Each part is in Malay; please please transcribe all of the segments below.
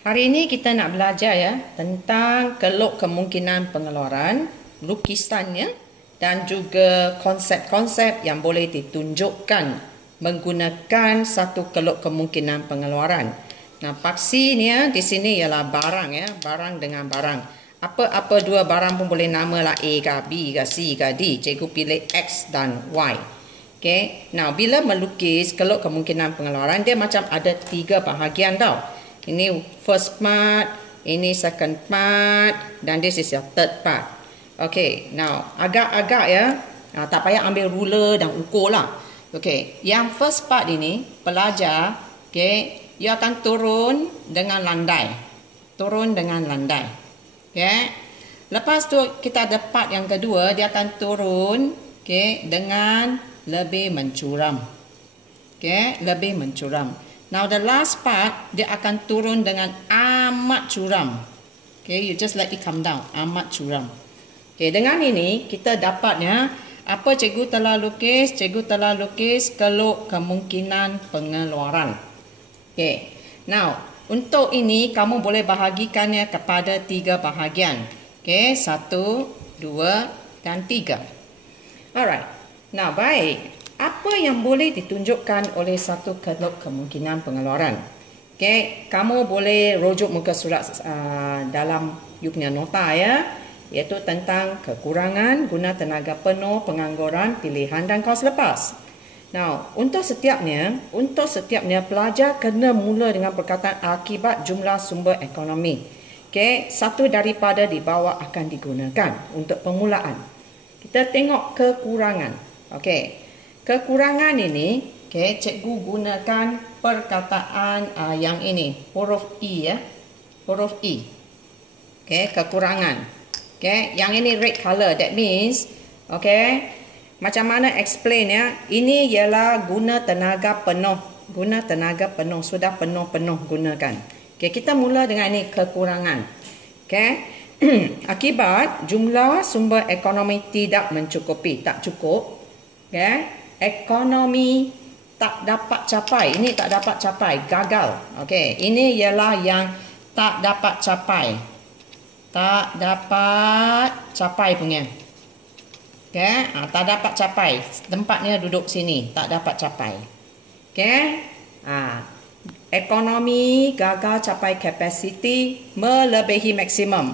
Hari ini kita nak belajar tentang keluk kemungkinan pengeluaran, lukisannya dan juga konsep-konsep yang boleh ditunjukkan menggunakan satu keluk kemungkinan pengeluaran. Nah, paksinya di sini ialah barang barang dengan barang. Apa-apa dua barang pun boleh nama lah A ke B ke C ke D. Cikgu pilih X dan Y. Okay. Now, bila melukis keluk kemungkinan pengeluaran, dia macam ada 3 bahagian tau. Ini first part, ini second part, dan this is your third part. Okay, now agak-agak tak payah ambil ruler dan ukur lah. Okay, yang first part ini, pelajar, okay, you akan turun dengan landai. Turun dengan landai. Okay, lepas tu kita ada part yang kedua, dia akan turun, okay, dengan lebih mencuram. Okay, lebih mencuram. Now the last part, dia akan turun dengan amat curam. Okay, you just let it come down. Amat curam. Okay, dengan ini kita dapatnya apa cikgu telah lukis? Cikgu telah lukis keluk kemungkinan pengeluaran. Okay, now untuk ini kamu boleh bahagikannya kepada 3 bahagian. Okay, 1, 2 dan 3. Alright. Now baik. Apa yang boleh ditunjukkan oleh satu keluk kemungkinan pengeluaran? Okay, kamu boleh rujuk muka surat dalam you punya nota iaitu tentang kekurangan, guna tenaga penuh, pengangguran, pilihan dan kos lepas. Now, untuk setiapnya pelajar kena mula dengan perkataan akibat jumlah sumber ekonomi. Okay, satu daripada di bawah akan digunakan untuk permulaan. Kita tengok kekurangan. Okay. Kekurangan ini, okay, cikgu gunakan perkataan yang ini, huruf I huruf I. Okay, kekurangan. Okay, yang ini red color, that means, okay, macam mana explain ini ialah guna tenaga penuh. Guna tenaga penuh, sudah penuh-penuh gunakan. Okay, kita mula dengan ini, kekurangan. Okay, akibat jumlah sumber ekonomi tidak mencukupi, tak cukup. Okay. Ekonomi tak dapat capai. Ini tak dapat capai. Gagal. Okey. Ini ialah yang tak dapat capai. Tak dapat capai punya. Okey. Tak dapat capai. Tempatnya duduk sini. Tak dapat capai. Okey. Ekonomi gagal capai kapasiti melebihi maksimum.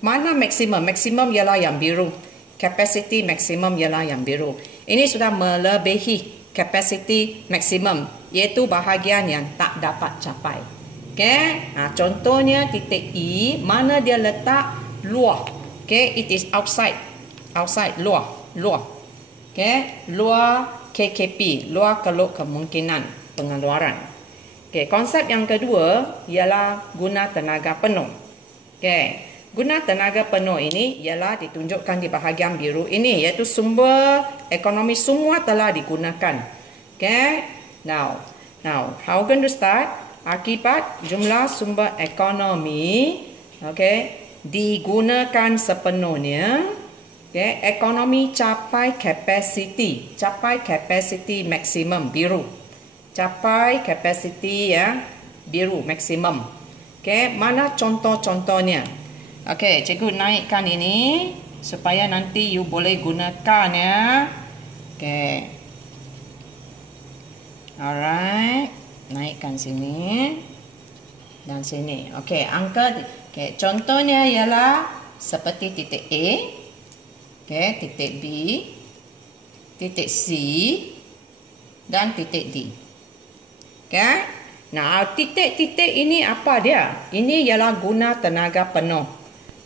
Mana maksimum? Maksimum ialah yang biru. Capacity maksimum ialah yang biru. Ini sudah melebihi capacity maksimum, iaitu bahagian yang tak dapat capai. Okay? Contohnya titik E, mana dia letak? Luar. Okay? It is outside. Outside, luar. Luar. Okay? Luar KKP, luar keluk kemungkinan pengeluaran. Okay? Konsep yang kedua ialah guna tenaga penuh. Okay? Guna tenaga penuh ini ialah ditunjukkan di bahagian biru ini, iaitu sumber ekonomi semua telah digunakan. Okay. Now, how going to start? Akibat jumlah sumber ekonomi, okay, digunakan sepenuhnya. Okay. Ekonomi capai capacity maksimum biru. Capai capacity biru maksimum. Okay. Mana contoh-contohnya? Okey, cikgu naikkan ini supaya nanti you boleh gunakan Okey. Alright. Naikkan sini dan sini. Okey, angka. Okey, contohnya ialah seperti titik A, okey, titik B, titik C dan titik D. Okey. Nah, titik-titik ini apa dia? Ini ialah guna tenaga penuh.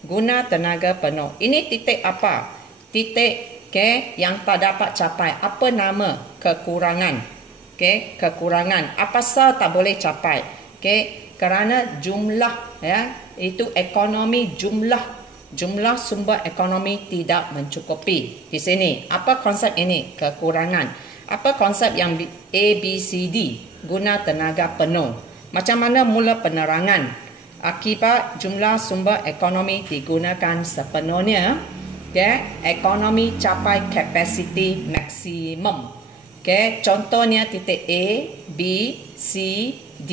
Guna tenaga penuh. Ini titik apa? Titik yang tak dapat capai. Apa nama? Kekurangan. Kekurangan. Apa sebab tak boleh capai? Kerana jumlah itu ekonomi jumlah sumber ekonomi tidak mencukupi. Di sini. Apa konsep ini? Kekurangan. Apa konsep yang A, B, C, D? Guna tenaga penuh. Macam mana mula penerangan? Akibat jumlah sumber ekonomi digunakan sepenuhnya, ekonomi capai kapasiti maksimum. Contohnya titik A, B, C, D,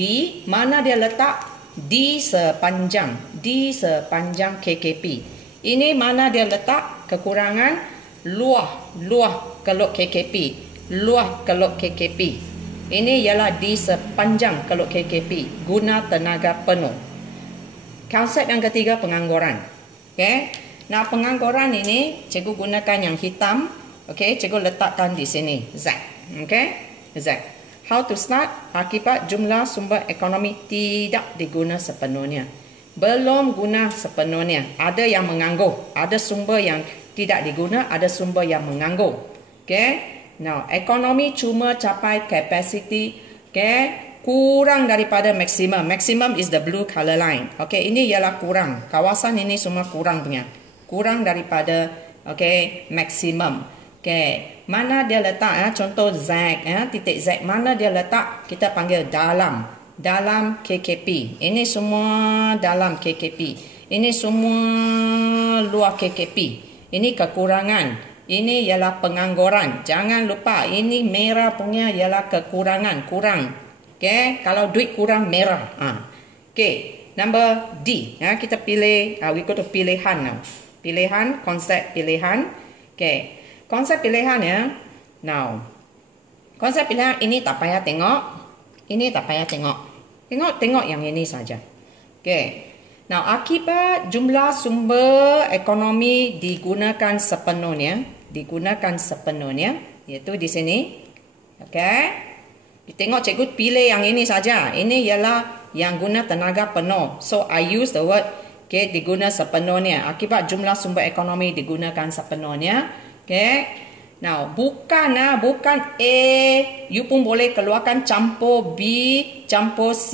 mana dia letak? di sepanjang KKP. Ini mana dia letak kekurangan luah keluk KKP. Ini ialah di sepanjang keluk KKP, guna tenaga penuh. Konsep yang ketiga, pengangguran. Okay. Nah, pengangguran ini cikgu gunakan yang hitam. Okay, cikgu letakkan di sini Z. Okay, Z. How to start? Akibat jumlah sumber ekonomi tidak diguna sepenuhnya. Belum guna sepenuhnya. Ada yang menganggur. Ada sumber yang tidak diguna. Ada sumber yang menganggur. Okay. Now, ekonomi cuma capai capacity. Okay. Kurang daripada maksimum. Maksimum is the blue color line. Okay. Ini ialah kurang. Kawasan ini semua kurang punya. Kurang daripada okay, maksimum. Okay. Mana dia letak? Contoh Z. Titik Z. Mana dia letak? Kita panggil dalam KKP. Ini semua dalam KKP. Ini semua luar KKP. Ini kekurangan. Ini ialah pengangguran. Jangan lupa, ini merah punya ialah kekurangan. Kurang. Okay. Kalau duit kurang, merah. Okay. Number D. Kita pilih. We go to pilihan now. Pilihan. Konsep pilihan. Okay. Konsep pilihan ya. Now. Konsep pilihan ini tak payah tengok. Ini tak payah tengok. Tengok yang ini saja. Okay. Now, akibat jumlah sumber ekonomi digunakan sepenuhnya, iaitu di sini. Okay. Tengok cikgu pilih yang ini saja. Ini ialah yang guna tenaga penuh. So, I use the word okay, diguna sepenuhnya. Akibat jumlah sumber ekonomi digunakan sepenuhnya. Okay. Now, bukan A, you pun boleh keluarkan campur B, campur C,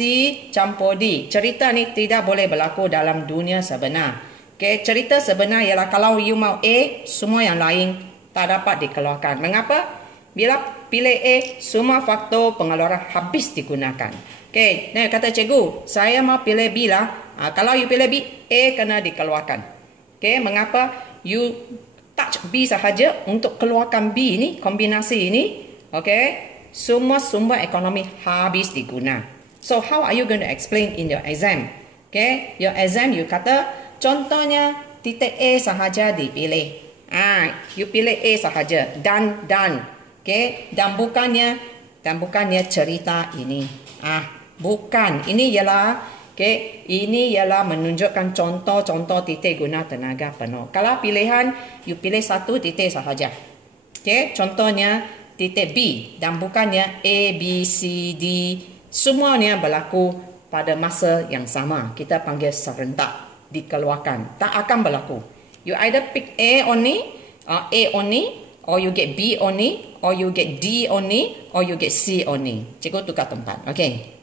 campur D. Cerita ni tidak boleh berlaku dalam dunia sebenar. Okay. Cerita sebenar ialah kalau you mau A, semua yang lain tak dapat dikeluarkan. Mengapa? Bila pilih A, semua faktor pengeluaran habis digunakan. Okay. Nah, kata cikgu, saya mau pilih B lah. Kalau you pilih B, A kena dikeluarkan. Okay. Mengapa? You touch B sahaja untuk keluarkan B ini, kombinasi ini. Okay. Semua sumber ekonomi habis diguna. So, how are you going to explain in your exam? Okay. Your exam, you kata, contohnya, titik A sahaja dipilih. You pilih A sahaja. Dan. Okay. Dan bukannya cerita ini. Bukan. Ini ialah okay, ini ialah menunjukkan contoh-contoh titik guna tenaga penuh. Kalau pilihan, you pilih satu titik sahaja. Okay, contohnya titik B dan bukannya A, B, C, D. Semuanya berlaku pada masa yang sama. Kita panggil serentak, dikeluarkan. Tak akan berlaku. You either pick A only, or you get B only, or you get D only, or you get C only. Cikgu tukar tempat. Okay.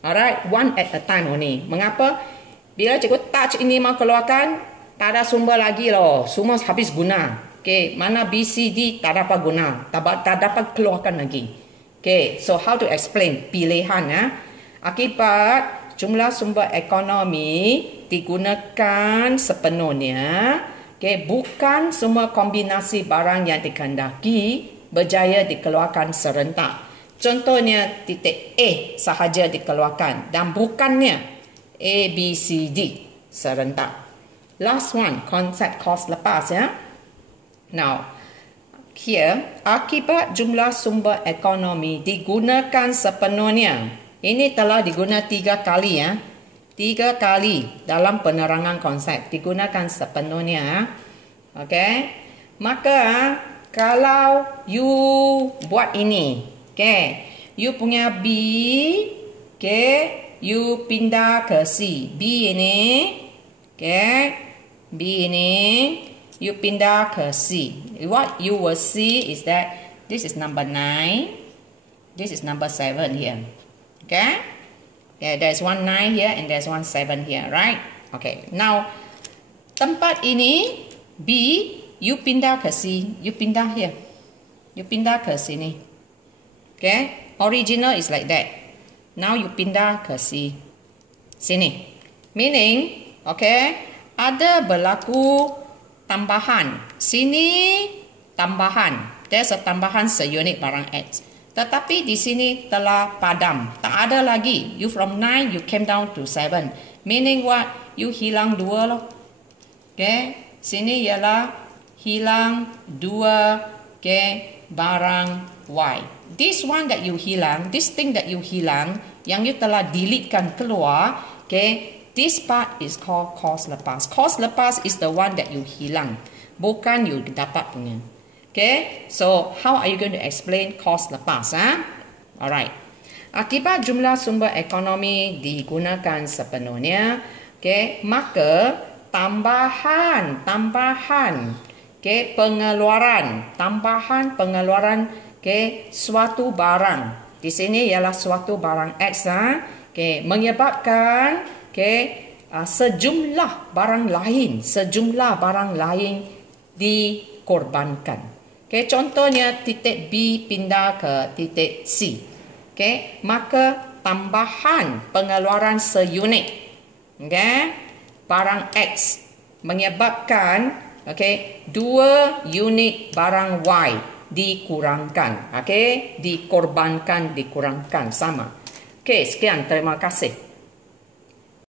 Alright, one at a time only. Mengapa? Bila cikgu touch ini mau keluarkan, tak ada sumber lagi loh. Semua habis guna. Okay, mana B, C, D tak dapat guna. Tak dapat keluarkan lagi. Okay, so how to explain? Pilihan ya. Akibat jumlah sumber ekonomi digunakan sepenuhnya. Okay, bukan semua kombinasi barang yang dikehendaki berjaya dikeluarkan serentak. Contohnya titik A sahaja dikeluarkan dan bukannya A, B, C, D serentak. Last one, konsep kos lepas ya. Now, here, akibat jumlah sumber ekonomi digunakan sepenuhnya. Ini telah digunakan 3 kali ya. 3 kali dalam penerangan konsep digunakan sepenuhnya. Okay. Maka kalau you buat ini, okay, you punya B, okay, you pindah ke C. B ini, okay, B ini, you pindah ke C. What you will see is that this is number 9, this is number 7 here. Okay, yeah, there's one 9 here and there's one 7 here, right? Okay, now tempat ini B, you pindah ke C, you pindah here, you pindah ke sini. Okay, original is like that. Now you pindah ke C, sini. Meaning, okay, ada berlaku tambahan. Sini tambahan. There's a tambahan seunit barang X. Tetapi di sini telah padam. Tak ada lagi. You from 9, you came down to 7. Meaning what? You hilang 2 loh. Okay. Sini ialah hilang 2, okay, barang Y. This one that you hilang, this thing that you hilang, yang you telah deletekan keluar, okay, this part is called kos lepas. Kos lepas is the one that you hilang. Bukan you dapat punya. Okay, so how are you going to explain kos lepas? Alright. Akibat jumlah sumber ekonomi digunakan sepenuhnya, okay, maka tambahan, okay, pengeluaran, okay, suatu barang. Di sini ialah suatu barang X, okay, menyebabkan, okay, sejumlah barang lain dikorbankan. Okay, contohnya titik B pindah ke titik C. Okay, maka tambahan pengeluaran seunit, okay, barang X menyebabkan, okay, 2 unit barang Y dikurangkan, okay, dikorbankan, dikurangkan, sama. Okay, sekian, terima kasih.